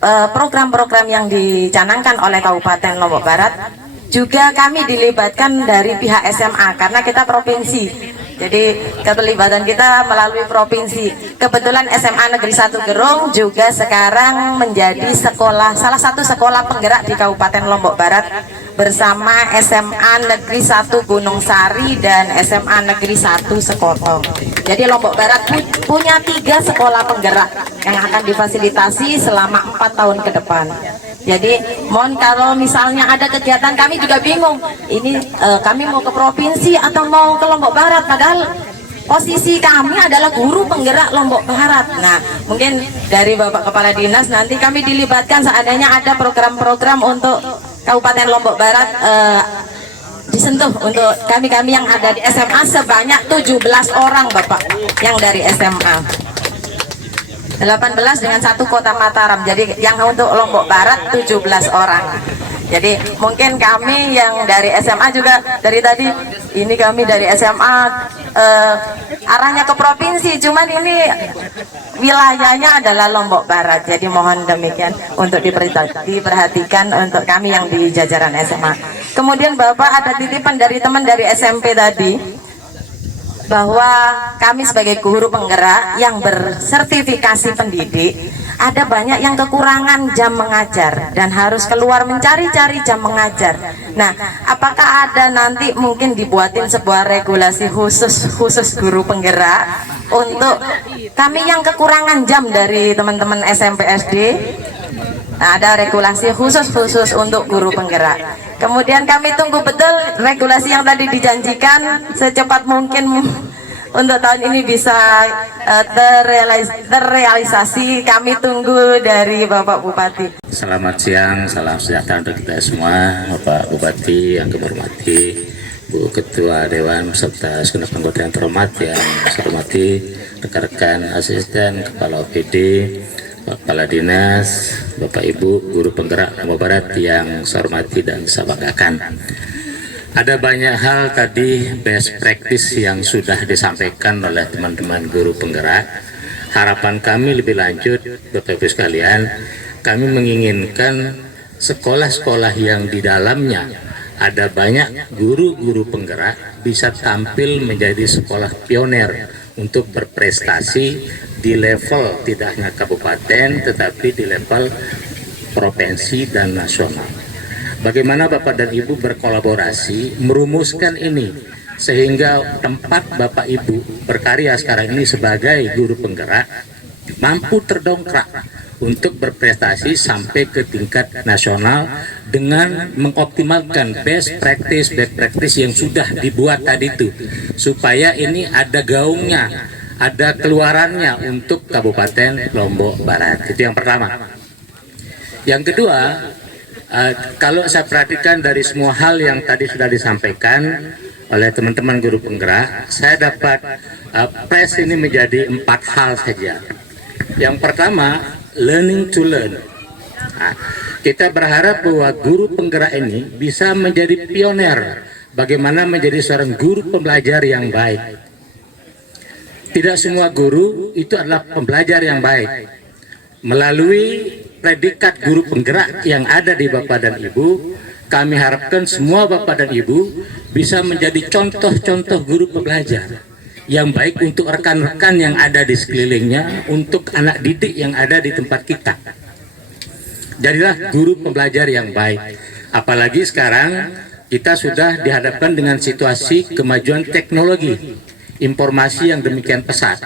program-program yang dicanangkan oleh Kabupaten Lombok Barat juga kami dilibatkan dari pihak SMA karena kita provinsi. Jadi keterlibatan kita melalui provinsi. Kebetulan SMA Negeri 1 Gerung juga sekarang menjadi sekolah, salah satu sekolah penggerak di Kabupaten Lombok Barat bersama SMA Negeri 1 Gunung Sari dan SMA Negeri 1 Sekotong. Jadi Lombok Barat punya 3 sekolah penggerak yang akan difasilitasi selama 4 tahun ke depan. Jadi mohon kalau misalnya ada kegiatan, kami juga bingung ini kami mau ke provinsi atau mau ke Lombok Barat, padahal posisi kami adalah guru penggerak Lombok Barat. Nah, mungkin dari Bapak Kepala Dinas nanti kami dilibatkan seandainya ada program-program untuk Kabupaten Lombok Barat disentuh untuk kami-kami yang ada di SMA sebanyak 17 orang Bapak yang dari SMA. 18 dengan 1 kota Mataram, jadi yang untuk Lombok Barat 17 orang. Jadi mungkin kami yang dari SMA juga dari tadi ini kami dari SMA arahnya ke provinsi, cuman ini wilayahnya adalah Lombok Barat. Jadi mohon demikian untuk diperhatikan untuk kami yang di jajaran SMA. Kemudian Bapak ada titipan dari teman dari SMP tadi, bahwa kami sebagai guru penggerak yang bersertifikasi pendidik ada banyak yang kekurangan jam mengajar dan harus keluar mencari-cari jam mengajar. Nah, apakah ada nanti mungkin dibuatin sebuah regulasi khusus guru penggerak untuk Kami yang kekurangan jam dari teman-teman SMP SD, nah, ada regulasi khusus untuk guru penggerak. Kemudian kami tunggu betul regulasi yang tadi dijanjikan secepat mungkin untuk tahun ini bisa terrealisasi. Kami tunggu dari Bapak Bupati. Selamat siang, salam sejahtera untuk kita semua, Bapak Bupati yang kami hormati, Bu Ketua Dewan beserta segenap anggota yang terhormat yang saya hormati, rekan-rekan asisten, Kepala OPD, Kepala Dinas, Bapak Ibu, Guru Penggerak Lombok Barat yang saya hormati dan saya banggakan. Ada banyak hal tadi best practice yang sudah disampaikan oleh teman-teman guru penggerak. Harapan kami lebih lanjut, Bapak Ibu sekalian, kami menginginkan sekolah-sekolah yang di dalamnya ada banyak guru-guru penggerak bisa tampil menjadi sekolah pioner untuk berprestasi di level tidak hanya kabupaten tetapi di level provinsi dan nasional. Bagaimana Bapak dan Ibu berkolaborasi merumuskan ini sehingga tempat Bapak Ibu berkarya sekarang ini sebagai guru penggerak mampu terdongkrak untuk berprestasi sampai ke tingkat nasional dengan mengoptimalkan best practice yang sudah dibuat tadi itu, supaya ini ada gaungnya, ada keluarannya untuk Kabupaten Lombok Barat. Itu yang pertama. Yang kedua, kalau saya perhatikan dari semua hal yang tadi sudah disampaikan oleh teman-teman guru penggerak, saya dapat press ini menjadi 4 hal saja. Yang pertama, learning to learn. Nah, kita berharap bahwa guru penggerak ini bisa menjadi pioner bagaimana menjadi seorang guru pembelajar yang baik. Tidak semua guru itu adalah pembelajar yang baik. Melalui predikat guru penggerak yang ada di Bapak dan Ibu, kami harapkan semua Bapak dan Ibu bisa menjadi contoh-contoh guru pembelajar yang baik untuk rekan-rekan yang ada di sekelilingnya, untuk anak didik yang ada di tempat kita. Jadilah guru pembelajar yang baik. Apalagi sekarang kita sudah dihadapkan dengan situasi kemajuan teknologi, informasi yang demikian pesat.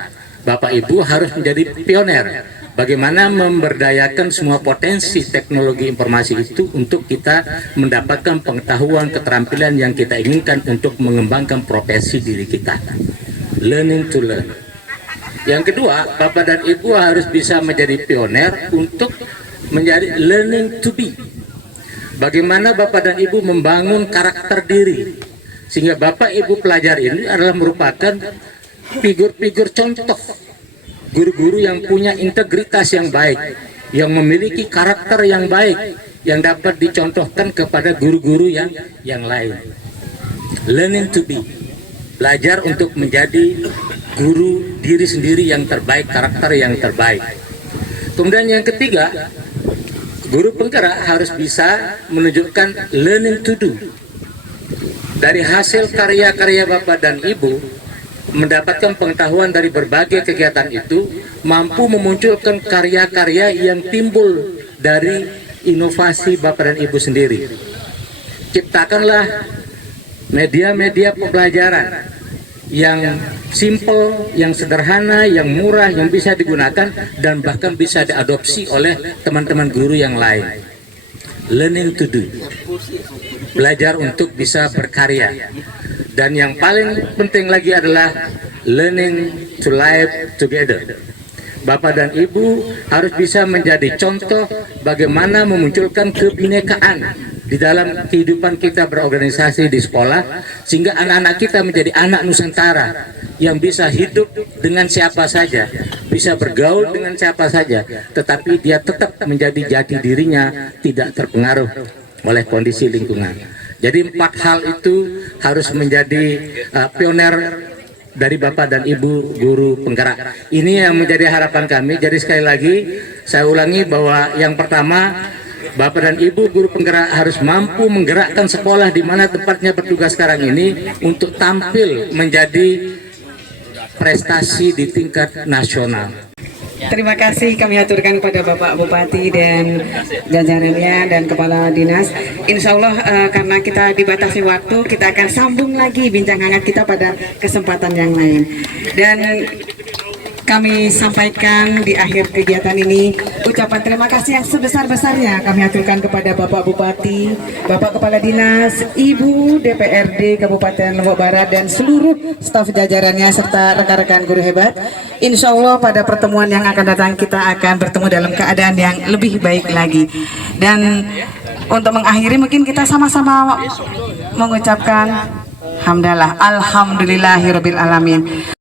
Bapak Ibu harus menjadi pioner bagaimana memberdayakan semua potensi teknologi informasi itu untuk kita mendapatkan pengetahuan, keterampilan yang kita inginkan untuk mengembangkan profesi diri kita. Learning to learn. Yang kedua, Bapak dan Ibu harus bisa menjadi pioner untuk menjadi learning to be. Bagaimana Bapak dan Ibu membangun karakter diri sehingga Bapak Ibu pelajar ini adalah merupakan figur-figur contoh guru-guru yang punya integritas yang baik, yang memiliki karakter yang baik, yang dapat dicontohkan kepada guru-guru yang lain. Learning to be. Belajar untuk menjadi guru diri sendiri yang terbaik, karakter yang terbaik. Kemudian yang ketiga, guru penggerak harus bisa menunjukkan learning to do. Dari hasil karya-karya Bapak dan Ibu, mendapatkan pengetahuan dari berbagai kegiatan itu, mampu memunculkan karya-karya yang timbul dari inovasi Bapak dan Ibu sendiri. Ciptakanlah media-media pembelajaran yang simple, yang sederhana, yang murah, yang bisa digunakan dan bahkan bisa diadopsi oleh teman-teman guru yang lain. Learning to do. Belajar untuk bisa berkarya. Dan yang paling penting lagi adalah learning to live together. Bapak dan Ibu harus bisa menjadi contoh bagaimana memunculkan kebinekaan di dalam kehidupan kita berorganisasi di sekolah, sehingga anak-anak kita menjadi anak Nusantara yang bisa hidup dengan siapa saja, bisa bergaul dengan siapa saja, tetapi dia tetap menjadi jati dirinya, tidak terpengaruh oleh kondisi lingkungan. Jadi 4 hal itu harus menjadi pioner dari Bapak dan Ibu guru penggerak. Ini yang menjadi harapan kami. Jadi sekali lagi saya ulangi bahwa yang pertama, Bapak dan Ibu guru penggerak harus mampu menggerakkan sekolah di mana tempatnya bertugas sekarang ini untuk tampil menjadi prestasi di tingkat nasional. Terima kasih kami aturkan kepada Bapak Bupati dan jajarannya dan Kepala Dinas. Insya Allah karena kita dibatasi waktu, kita akan sambung lagi bincang hangat kita pada kesempatan yang lain. Dan kami sampaikan di akhir kegiatan ini ucapan terima kasih yang sebesar-besarnya kami aturkan kepada Bapak Bupati, Bapak Kepala Dinas, Ibu DPRD Kabupaten Lombok Barat dan seluruh staf jajarannya serta rekan-rekan guru hebat. Insya Allah pada pertemuan yang akan datang kita akan bertemu dalam keadaan yang lebih baik lagi. Dan untuk mengakhiri mungkin kita sama-sama mengucapkan hamdalah, alhamdulillahirabbil alamin.